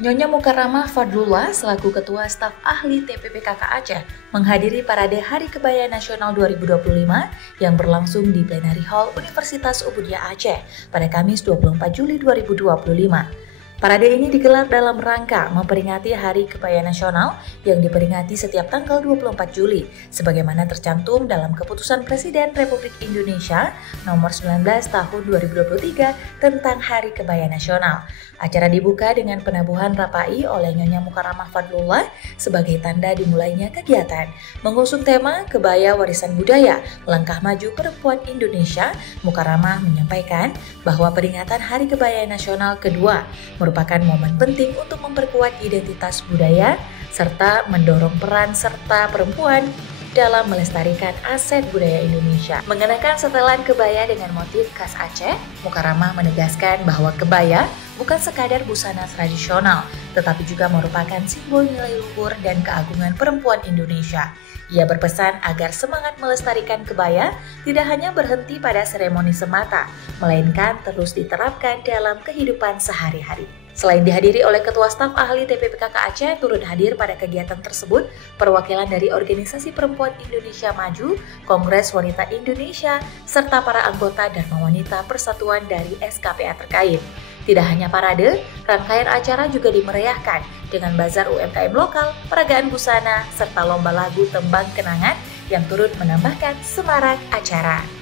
Nyonya Mukarramah Fadlullah selaku Ketua Staf Ahli TPPKK Aceh menghadiri Parade Hari Kebaya Nasional 2025 yang berlangsung di Plenary Hall Universitas Ubudiyah Aceh pada Kamis 24 Juli 2025. Parade ini digelar dalam rangka memperingati Hari Kebaya Nasional yang diperingati setiap tanggal 24 Juli, sebagaimana tercantum dalam Keputusan Presiden Republik Indonesia Nomor 19 Tahun 2023 tentang Hari Kebaya Nasional. Acara dibuka dengan penabuhan rapai oleh Nyonya Mukarramah Fadlullah sebagai tanda dimulainya kegiatan. Mengusung tema Kebaya Warisan Budaya, Langkah Maju Perempuan Indonesia, Mukarramah menyampaikan bahwa peringatan Hari Kebaya Nasional kedua merupakan momen penting untuk memperkuat identitas budaya serta mendorong peran serta perempuan dalam melestarikan aset budaya Indonesia. Mengenakan setelan kebaya dengan motif khas Aceh, Mukarramah menegaskan bahwa kebaya bukan sekadar busana tradisional, tetapi juga merupakan simbol nilai luhur dan keagungan perempuan Indonesia. Ia berpesan agar semangat melestarikan kebaya tidak hanya berhenti pada seremoni semata, melainkan terus diterapkan dalam kehidupan sehari-hari. Selain dihadiri oleh Ketua Staf Ahli TPPKK Aceh, turut hadir pada kegiatan tersebut perwakilan dari Organisasi Perempuan Indonesia Maju, Kongres Wanita Indonesia, serta para anggota Dharma Wanita Persatuan dari SKPA terkait. Tidak hanya parade, rangkaian acara juga dimeriahkan dengan bazar UMKM lokal, peragaan busana, serta lomba lagu tembang kenangan yang turut menambahkan semarak acara.